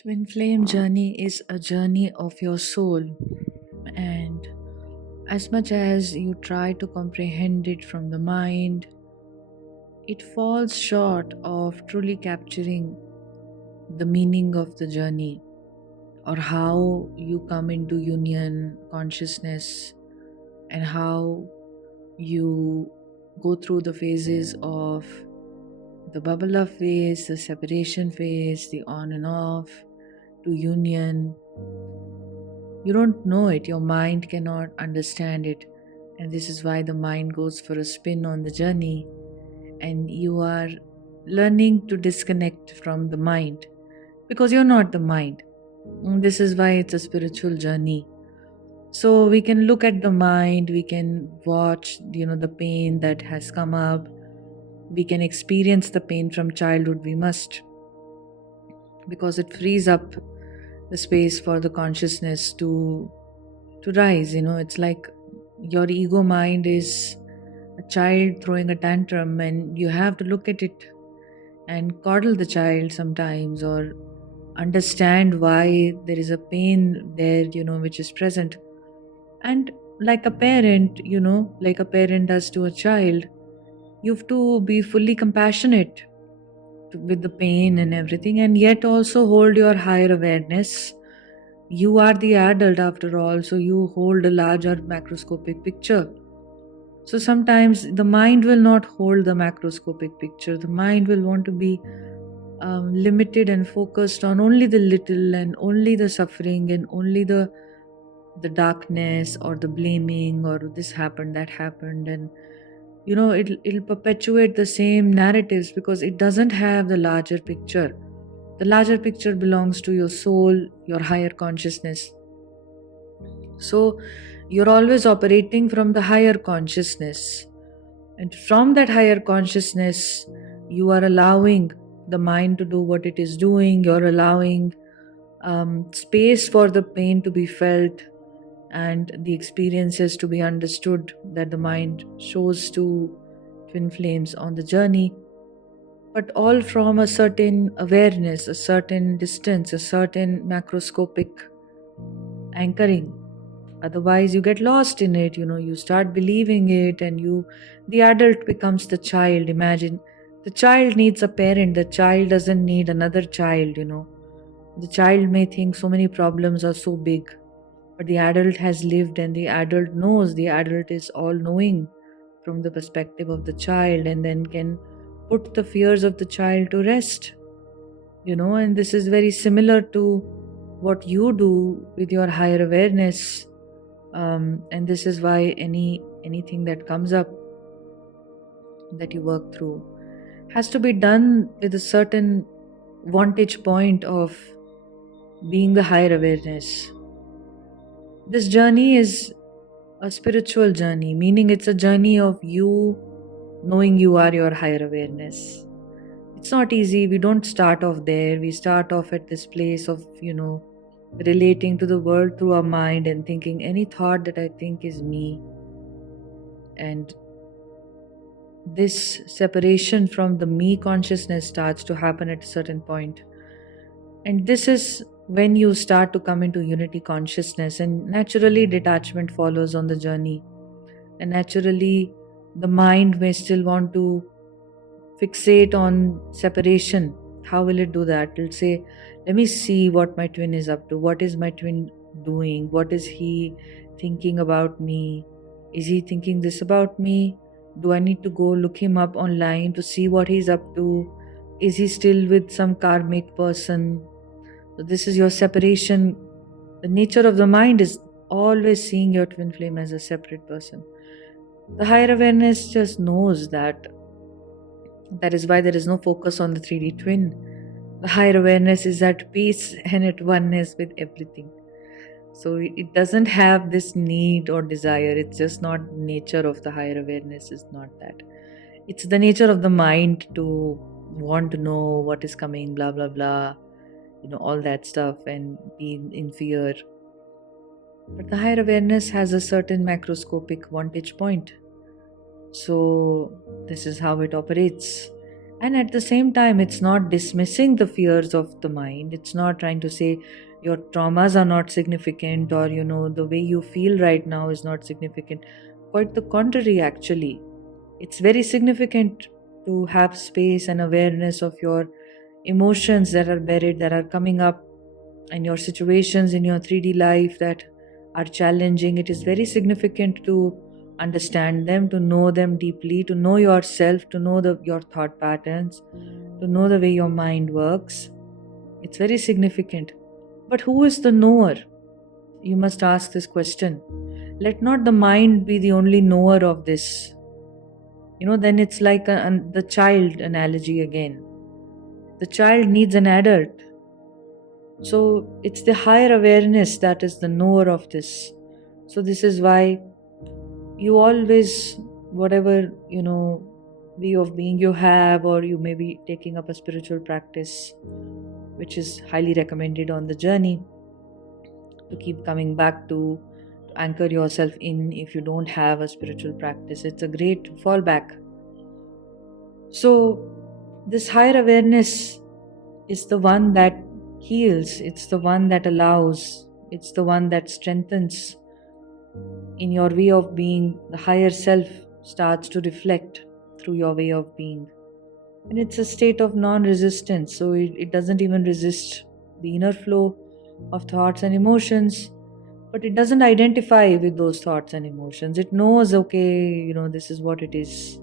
Twin flame journey is a journey of your soul, and as much as you try to comprehend it from the mind, it falls short of truly capturing the meaning of the journey or how you come into union consciousness and how you go through the phases of the bubble up phase, the separation phase, the on and off to union. You don't know it, your mind cannot understand it, and this is why the mind goes for a spin on the journey, and you are learning to disconnect from the mind because you're not the mind. And this is why it's a spiritual journey. So we can look at the mind, we can watch, the pain that has come up, we can experience the pain from childhood. We must, because it frees up the space for the consciousness to rise. It's like your ego mind is a child throwing a tantrum, and you have to look at it and coddle the child sometimes, or understand why there is a pain there, which is present. And like a parent, like a parent does to a child, you have to be fully compassionate with the pain and everything, and yet also hold your higher awareness. You are the adult after all, so you hold a larger macroscopic picture. So sometimes the mind will not hold the macroscopic picture. The mind will want to be limited and focused on only the little and only the suffering and only the darkness or the blaming or this happened, that happened, and it'll perpetuate the same narratives because it doesn't have the larger picture. The larger picture belongs to your soul, your higher consciousness. So you're always operating from the higher consciousness, and from that higher consciousness you are allowing the mind to do what it is doing. You're allowing space for the pain to be felt and the experiences to be understood that the mind shows to twin flames on the journey, but all from a certain awareness, a certain distance, a certain macroscopic anchoring. Otherwise you get lost in it, you start believing it, and the adult becomes the child. Imagine, the child needs a parent, the child doesn't need another child. The child may think so many problems are so big, but the adult has lived, and the adult knows, the adult is all knowing from the perspective of the child, and then can put the fears of the child to rest. And this is very similar to what you do with your higher awareness. And this is why anything that comes up that you work through has to be done with a certain vantage point of being the higher awareness. This journey is a spiritual journey, meaning it's a journey of you knowing you are your higher awareness. It's not easy. We don't start off there. We start off at this place of, relating to the world through our mind and thinking any thought that I think is me. And this separation from the me consciousness starts to happen at a certain point. And this is when you start to come into unity consciousness, and naturally detachment follows on the journey. And naturally the mind may still want to fixate on separation. How will it do that? It'll say, let me see what my twin is up to. What is my twin doing? What is he thinking about me? Is he thinking this about me? Do I need to go look him up online to see what he's up to? Is he still with some karmic person? So this is your separation. The nature of the mind is always seeing your twin flame as a separate person. The higher awareness just knows that. That is why there is no focus on the 3D twin. The higher awareness is at peace and at oneness with everything. So it doesn't have this need or desire. It's just not nature of the higher awareness. Is not that. It's the nature of the mind to want to know what is coming, blah blah blah, all that stuff, and be in fear. But the higher awareness has a certain macroscopic vantage point. So this is how it operates. And at the same time, it's not dismissing the fears of the mind. It's not trying to say your traumas are not significant, or the way you feel right now is not significant. Quite the contrary, actually. It's very significant to have space and awareness of your emotions that are buried, that are coming up, and your situations in your 3D life that are challenging. It is very significant to understand them, to know them deeply, to know yourself, to know your thought patterns, to know the way your mind works. It's very significant. But who is the knower? You must ask this question. Let not the mind be the only knower of this. Then it's like the child analogy again. The child needs an adult. So it's the higher awareness that is the knower of this. So this is why you always, whatever, way of being you have, or you may be taking up a spiritual practice, which is highly recommended on the journey, to keep coming back to anchor yourself in. If you don't have a spiritual practice, it's a great fallback. So this higher awareness is the one that heals, it's the one that allows, it's the one that strengthens. In your way of being, the higher self starts to reflect through your way of being. And it's a state of non-resistance, so it doesn't even resist the inner flow of thoughts and emotions, but it doesn't identify with those thoughts and emotions. It knows, okay, this is what it is.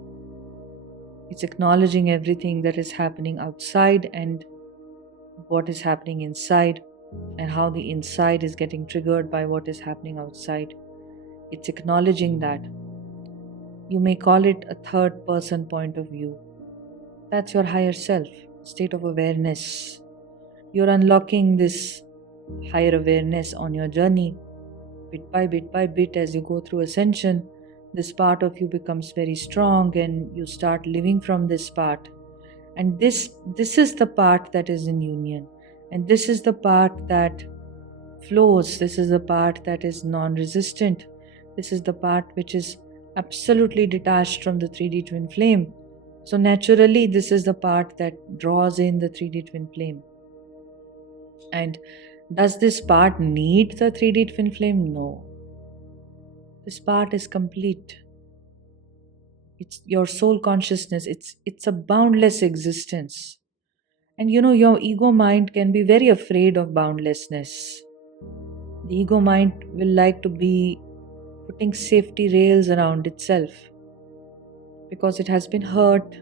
It's acknowledging everything that is happening outside and what is happening inside, and how the inside is getting triggered by what is happening outside. It's acknowledging that. You may call it a third person point of view. That's your higher self, state of awareness. You're unlocking this higher awareness on your journey. Bit by bit, as you go through ascension, this part of you becomes very strong, and you start living from this part. And this is the part that is in union. And this is the part that flows. This is the part that is non-resistant. This is the part which is absolutely detached from the 3D twin flame. So naturally, this is the part that draws in the 3D twin flame. And does this part need the 3D twin flame? No. This part is complete. It's your soul consciousness. It's a boundless existence. And your ego mind can be very afraid of boundlessness. The ego mind will like to be putting safety rails around itself because it has been hurt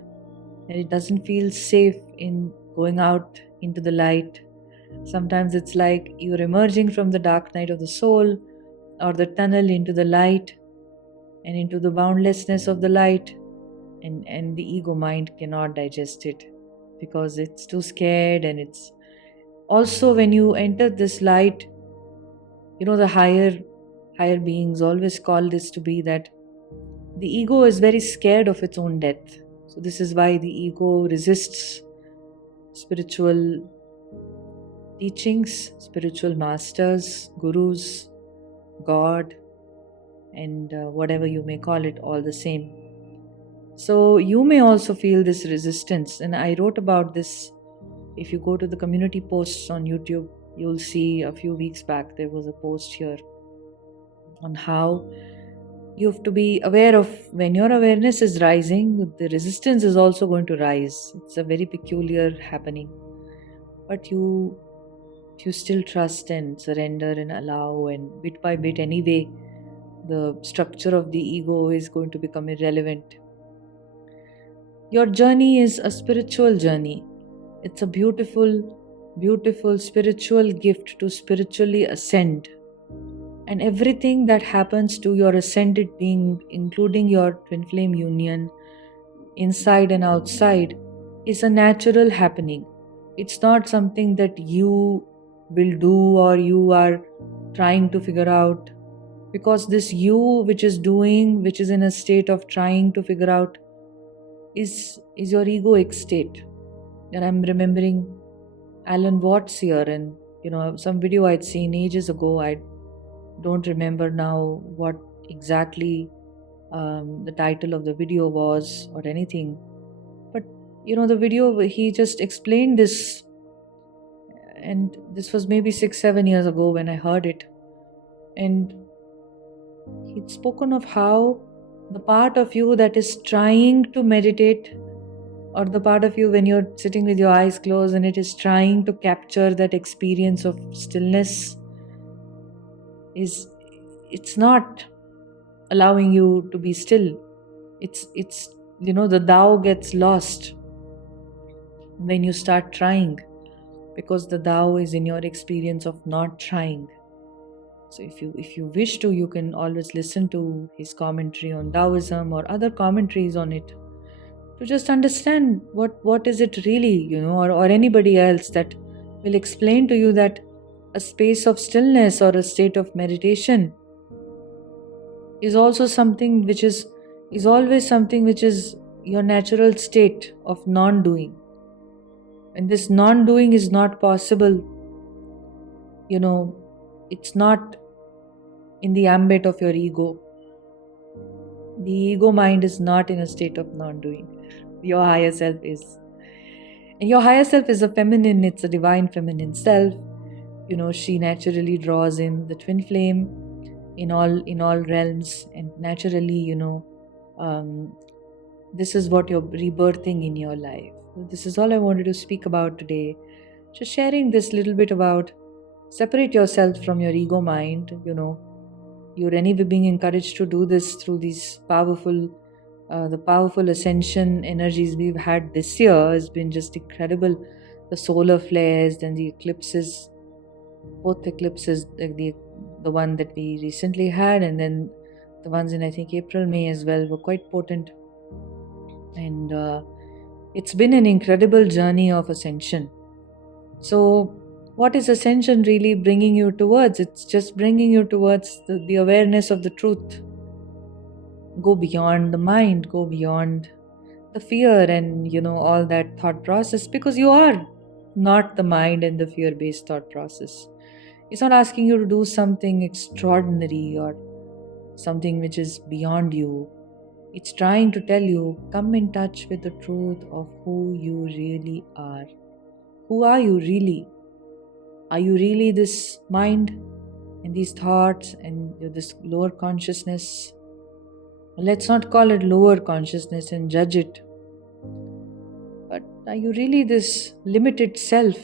and it doesn't feel safe in going out into the light. Sometimes it's like you're emerging from the dark night of the soul, or the tunnel into the light and into the boundlessness of the light, and the ego mind cannot digest it because it's too scared. And it's also, when you enter this light, the higher beings always call this to be that the ego is very scared of its own death. So this is why the ego resists spiritual teachings, spiritual masters, gurus, God, and whatever you may call it, all the same. So you may also feel this resistance, and I wrote about this. If you go to the community posts on YouTube, you'll see a few weeks back there was a post here on how you have to be aware of, when your awareness is rising, the resistance is also going to rise. It's a very peculiar happening. But you still trust and surrender and allow, and bit by bit anyway, the structure of the ego is going to become irrelevant. Your journey is a spiritual journey. It's a beautiful, beautiful spiritual gift to spiritually ascend. And everything that happens to your ascended being, including your twin flame union, inside and outside, is a natural happening. It's not something that you will do or you are trying to figure out. Because this you which is doing, which is in a state of trying to figure out, is your egoic state. And I'm remembering Alan Watts here, and some video I'd seen ages ago. I don't remember now what exactly the title of the video was or anything, but The video, he just explained this, and this was maybe 6-7 years ago when I heard it. And he'd spoken of how the part of you that is trying to meditate, or the part of you when you're sitting with your eyes closed and it is trying to capture that experience of stillness, it's not allowing you to be still. It's the Tao gets lost when you start trying, because the Tao is in your experience of not trying. So if you wish to, you can always listen to his commentary on Taoism or other commentaries on it, to just understand what is it really, or anybody else that will explain to you that a space of stillness or a state of meditation is also something which is always something which is your natural state of non-doing. And this non-doing is not possible, it's not in the ambit of your ego. The ego mind is not in a state of non-doing. Your higher self is. And your higher self is a feminine, it's a divine feminine self. She naturally draws in the twin flame in all realms, and naturally, this is what you're rebirthing in your life. This is all I wanted to speak about today. Just sharing this little bit about separate yourself from your ego mind. You're anyway being encouraged to do this through these the powerful ascension energies we've had this year has been just incredible. The solar flares, then the eclipses, both eclipses, the one that we recently had, and then the ones in I think April, May as well, were quite potent. And it's been an incredible journey of ascension. So what is ascension really bringing you towards? It's just bringing you towards the awareness of the truth. Go beyond the mind, go beyond the fear and all that thought process, because you are not the mind and the fear-based thought process. It's not asking you to do something extraordinary or something which is beyond you. It's trying to tell you, come in touch with the truth of who you really are. Who are you really? Are you really this mind and these thoughts and this lower consciousness? Let's not call it lower consciousness and judge it. But are you really this limited self,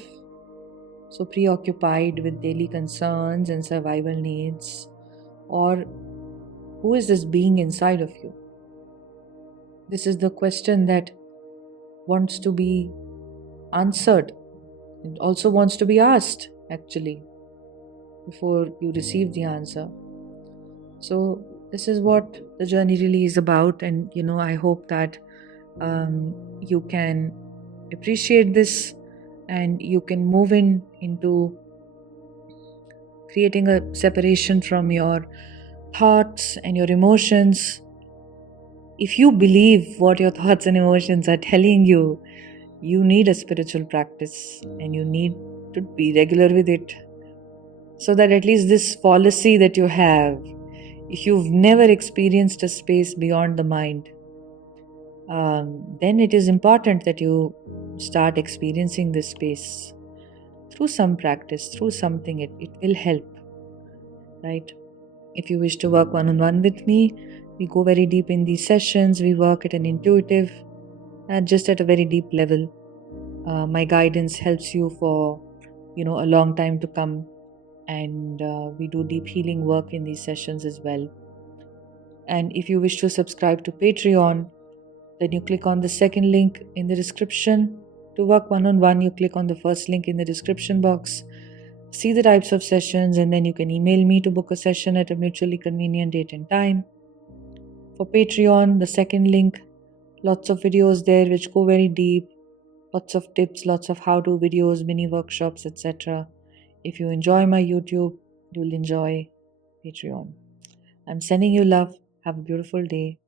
so preoccupied with daily concerns and survival needs? Or who is this being inside of you? This is the question that wants to be answered. It also wants to be asked, actually, before you receive the answer. So this is what the journey really is about. And, I hope that you can appreciate this and you can move into creating a separation from your thoughts and your emotions. If you believe what your thoughts and emotions are telling you, you need a spiritual practice and you need to be regular with it, so that at least this fallacy that you have, if you've never experienced a space beyond the mind, then it is important that you start experiencing this space through some practice, through something. It will help, right? If you wish to work one-on-one with me, we go very deep in these sessions. We work at an intuitive, just at a very deep level. My guidance helps you for, a long time to come. And we do deep healing work in these sessions as well. And if you wish to subscribe to Patreon, then you click on the second link in the description. To work one-on-one, you click on the first link in the description box. See the types of sessions, and then you can email me to book a session at a mutually convenient date and time. For Patreon, the second link, lots of videos there which go very deep, lots of tips, lots of how-to videos, mini workshops, etc. If you enjoy my YouTube, you'll enjoy Patreon. I'm sending you love. Have a beautiful day.